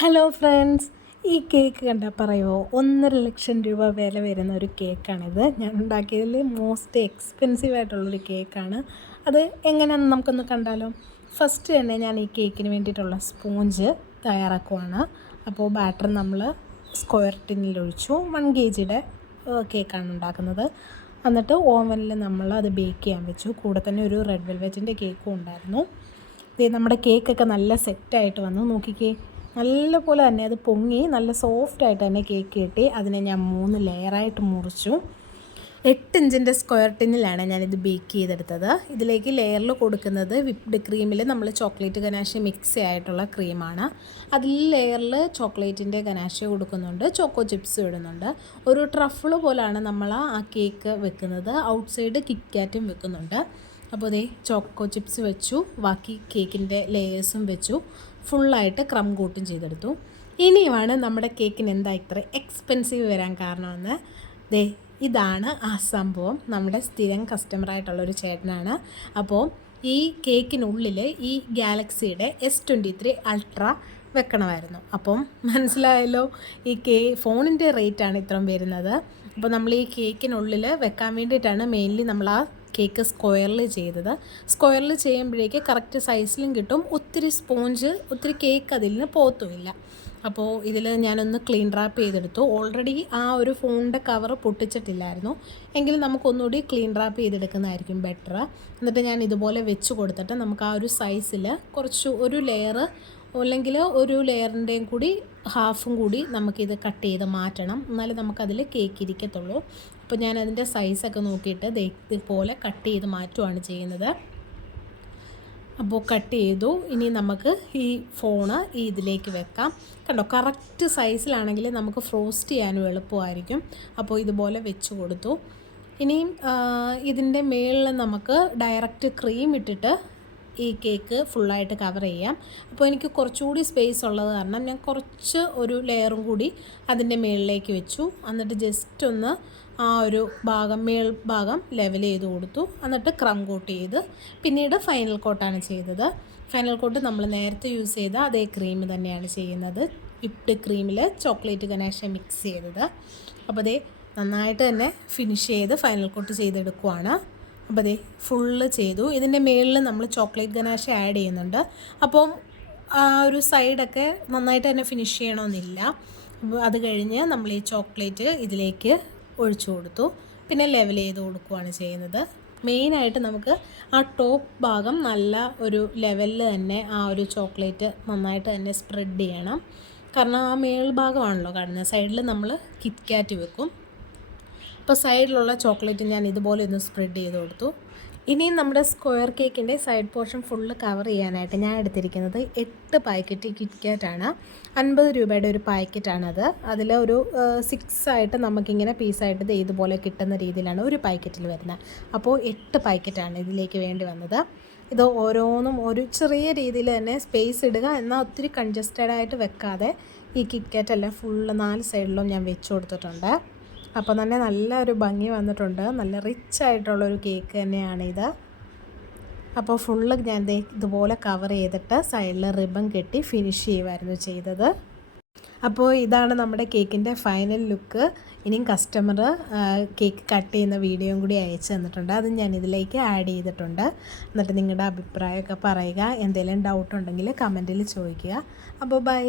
Hello friends, ഈ cake കണ്ടാൽ പറയുമോ 1,50,000 രൂപ വില വരുന്ന ഒരു കേക്കാണിത്. ഞാൻ ഉണ്ടാക്കിയതിൽ മോസ്റ്റ് എക്സ്പെൻസീവ് ആയിട്ടുള്ളൊരു കേക്കാണ്. അത് എങ്ങനെയാണെന്ന് നമുക്കൊന്ന് കണ്ടാലോ. ഫസ്റ്റ് തന്നെ ഞാൻ ഈ കേക്കിന് വേണ്ടിയിട്ടുള്ള സ്പോഞ്ച് തയ്യാറാക്കുവാണ്. അപ്പോൾ ബാറ്റർ നമ്മൾ സ്ക്വയർ ടിന്നിലൊഴിച്ചു. 1 kg കേക്കാണ് ഉണ്ടാക്കുന്നത്. എന്നിട്ട് ഓവനിൽ നമ്മൾ അത് ബേക്ക് ചെയ്യാൻ വെച്ചു. കൂടെ തന്നെ ഒരു റെഡ് വെൽവെറ്റിൻ്റെ കേക്കും ഉണ്ടായിരുന്നു. നമ്മുടെ കേക്കൊക്കെ നല്ല സെറ്റായിട്ട് വന്നു. നോക്കിക്കേ, നല്ലപോലെ തന്നെ അത് പൊങ്ങി നല്ല സോഫ്റ്റായിട്ട് തന്നെ കേക്ക് കിട്ടി. അതിനെ ഞാൻ 3 ലെയറായിട്ട് മുറിച്ചു. 8 ഇഞ്ചിൻ്റെ സ്ക്വയർ ടിന്നിലാണ് ഞാനിത് ബേക്ക് ചെയ്തെടുത്തത്. ഇതിലേക്ക് ലെയറിൽ കൊടുക്കുന്നത് വിപ്ഡ് ക്രീമിൽ നമ്മൾ ചോക്ലേറ്റ് ഗനാഷെ മിക്സ് ആയിട്ടുള്ള ക്രീമാണ്. അതിൽ ലെയറിൽ ചോക്ലേറ്റിൻ്റെ ഗനാഷെ കൊടുക്കുന്നുണ്ട്, ചോക്കോ ചിപ്സ് ഇടുന്നുണ്ട്. ഒരു ട്രഫിൾ പോലാണ് നമ്മൾ ആ കേക്ക് വെക്കുന്നത്. ഔട്ട്സൈഡ് കിറ്റ്കാറ്റും വെക്കുന്നുണ്ട്. അപ്പോൾ ഇതേ ചോക്കോ ചിപ്സ് വെച്ചു, ബാക്കി കേക്കിൻ്റെ ലെയേഴ്സും വെച്ചു, ഫുള്ളായിട്ട് ക്രം കോട്ടും ചെയ്തെടുത്തു. ഇനിയുമാണ് നമ്മുടെ കേക്കിന് എന്താ ഇത്ര എക്സ്പെൻസീവ് വരാൻ കാരണമെന്ന്. ഇതാണ് ആ സംഭവം. നമ്മുടെ സ്ഥിരം കസ്റ്റമറായിട്ടുള്ളൊരു ചേട്ടനാണ്. അപ്പോൾ ഈ കേക്കിനുള്ളിൽ ഈ ഗാലക്സിയുടെ S23 അൾട്ര വെക്കണമായിരുന്നു. അപ്പം മനസ്സിലായല്ലോ, ഈ ഫോണിൻ്റെ റേറ്റാണ് ഇത്രയും വരുന്നത്. അപ്പോൾ നമ്മൾ ഈ കേക്കിനുള്ളിൽ വെക്കാൻ വേണ്ടിയിട്ടാണ് മെയിൻലി നമ്മൾ ആ കേക്ക് സ്ക്വയറിൽ ചെയ്തത്. സ്ക്വയറിൽ ചെയ്യുമ്പോഴേക്ക് കറക്റ്റ് സൈസിലും കിട്ടും, ഒത്തിരി സ്പോഞ്ച്, ഒത്തിരി കേക്ക് അതിൽ നിന്ന് പോത്തുമില്ല. അപ്പോൾ ഇതിൽ ഞാനൊന്ന് ക്ലീൻ റാപ്പ് ചെയ്തെടുത്തു. ഓൾറെഡി ആ ഒരു ഫോണിൻ്റെ കവർ പൊട്ടിച്ചിട്ടില്ലായിരുന്നു. എങ്കിലും നമുക്കൊന്നുകൂടി ക്ലീൻ റാപ്പ് ചെയ്തെടുക്കുന്നതായിരിക്കും ബെറ്റർ. എന്നിട്ട് ഞാൻ ഇതുപോലെ വെച്ച് കൊടുത്തിട്ട് നമുക്ക് ആ ഒരു സൈസിൽ കുറച്ച് ഒരു ലെയർ അല്ലെങ്കിൽ ഒരു ലെയറിൻ്റെയും കൂടി ഹാഫും കൂടി നമുക്കിത് കട്ട് ചെയ്ത് മാറ്റണം, എന്നാലേ നമുക്കതിൽ കേക്ക് ഇരിക്കത്തുള്ളൂ. അപ്പോൾ ഞാനതിൻ്റെ സൈസൊക്കെ നോക്കിയിട്ട് ഇതുപോലെ കട്ട് ചെയ്ത് മാറ്റുകയാണ് ചെയ്യുന്നത്. അപ്പോൾ കട്ട് ചെയ്തു. ഇനി നമുക്ക് ഈ ഫോണ് ഇതിലേക്ക് വെക്കാം. കണ്ടോ, കറക്റ്റ് സൈസിലാണെങ്കിൽ നമുക്ക് ഫ്രോസ്റ്റ് ചെയ്യാനും എളുപ്പമായിരിക്കും. അപ്പോൾ ഇതുപോലെ വെച്ച് കൊടുത്തു. ഇനിയും ഇതിൻ്റെ മുകളിൽ നമുക്ക് ഡയറക്റ്റ് ക്രീം ഇട്ടിട്ട് ഈ കേക്ക് ഫുള്ളായിട്ട് കവർ ചെയ്യാം. അപ്പോൾ എനിക്ക് കുറച്ചുകൂടി സ്പേസ് ഉള്ളത് കാരണം ഞാൻ കുറച്ച് ഒരു ലെയറും കൂടി അതിൻ്റെ മുകളിലേക്ക് വെച്ചു. എന്നിട്ട് ജസ്റ്റ് ഒന്ന് ആ ഒരു മേൽഭാഗം ലെവൽ ചെയ്ത് കൊടുത്തു. എന്നിട്ട് ക്രം കോട്ട് ചെയ്ത് പിന്നീട് ഫൈനൽ കോട്ടാണ് ചെയ്തത്. ഫൈനൽ കോട്ട് നമ്മൾ നേരത്തെ യൂസ് ചെയ്ത അതേ ക്രീം തന്നെയാണ് ചെയ്യുന്നത്. വിപ്ഡ് ക്രീമിൽ ചോക്ലേറ്റ് ഗനാഷെ മിക്സ് ചെയ്തത്. അപ്പോൾ അതേ നന്നായിട്ട് തന്നെ ഫിനിഷ് ചെയ്ത് ഫൈനൽ കോട്ട് ചെയ്തെടുക്കുവാണ്. അപ്പോൾ അതേ ഫുള്ള് ചെയ്തു. ഇതിൻ്റെ മുകളിൽ നമ്മൾ ചോക്ലേറ്റ് ഗനാഷെ ആഡ് ചെയ്യുന്നുണ്ട്. അപ്പം ആ ഒരു സൈഡൊക്കെ നന്നായിട്ട് തന്നെ ഫിനിഷ് ചെയ്യണമെന്നില്ല. അപ്പോൾ അത് കഴിഞ്ഞ് നമ്മൾ ഈ ചോക്ലേറ്റ് ഇതിലേക്ക് ഒഴിച്ചു കൊടുത്തു. പിന്നെ ലെവൽ ചെയ്ത് കൊടുക്കുകയാണ് ചെയ്യുന്നത്. മെയിനായിട്ട് നമുക്ക് ആ ടോപ്പ് ഭാഗം നല്ല ഒരു ലെവലിൽ തന്നെ ആ ഒരു ചോക്ലേറ്റ് നന്നായിട്ട് തന്നെ സ്പ്രെഡ് ചെയ്യണം. കാരണം ആ മേൽഭാഗമാണല്ലോ കാണുന്നത്. സൈഡിൽ നമ്മൾ കിറ്റ്കാറ്റ് വെക്കും. അപ്പോൾ സൈഡിലുള്ള ചോക്ലേറ്റ് ഞാൻ ഇതുപോലെ ഒന്ന് സ്പ്രെഡ് ചെയ്ത് കൊടുത്തു. ഇനിയും നമ്മുടെ സ്ക്വയർ കേക്കിൻ്റെ സൈഡ് പോർഷൻ ഫുള്ള് കവർ ചെയ്യാനായിട്ട് ഞാൻ എടുത്തിരിക്കുന്നത് 8 പാക്കറ്റ് കിറ്റ്കാറ്റാണ്. 50 രൂപയുടെ ഒരു പാക്കറ്റാണത്. അതിൽ ഒരു 6 ആയിട്ട് നമുക്കിങ്ങനെ പീസായിട്ട് ഇതുപോലെ കിട്ടുന്ന രീതിയിലാണ് ഒരു പാക്കറ്റിൽ വരുന്നത്. അപ്പോൾ 8 പാക്കറ്റാണ് ഇതിലേക്ക് വേണ്ടി വന്നത്. ഇത് ഓരോന്നും ഒരു ചെറിയ രീതിയിൽ തന്നെ സ്പേസ് ഇടുക, എന്നാൽ ഒത്തിരി കൺജസ്റ്റഡായിട്ട് വെക്കാതെ ഈ കിറ്റ്കാറ്റെല്ലാം ഫുള്ള് 4 സൈഡിലും ഞാൻ വെച്ച് കൊടുത്തിട്ടുണ്ട്. അപ്പോൾ തന്നെ നല്ലൊരു ഭംഗി വന്നിട്ടുണ്ട്. നല്ല റിച്ച് ആയിട്ടുള്ളൊരു കേക്ക് തന്നെയാണിത്. അപ്പോൾ ഫുള്ള് ഞാൻ ഇതുപോലെ കവർ ചെയ്തിട്ട് സൈഡിൽ റിബൺ കെട്ടി ഫിനിഷ് ചെയ്യുമായിരുന്നു ചെയ്തത്. അപ്പോൾ ഇതാണ് നമ്മുടെ കേക്കിൻ്റെ ഫൈനൽ ലുക്ക്. ഇനിയും കസ്റ്റമർ കേക്ക് കട്ട് ചെയ്യുന്ന വീഡിയോയും കൂടി അയച്ചു തന്നിട്ടുണ്ട്. അത് ഞാൻ ഇതിലേക്ക് ആഡ് ചെയ്തിട്ടുണ്ട്. എന്നിട്ട് നിങ്ങളുടെ അഭിപ്രായമൊക്കെ പറയുക. എന്തെങ്കിലും ഡൗട്ട് ഉണ്ടെങ്കിൽ കമൻറ്റിൽ ചോദിക്കുക. അപ്പോൾ ബൈ.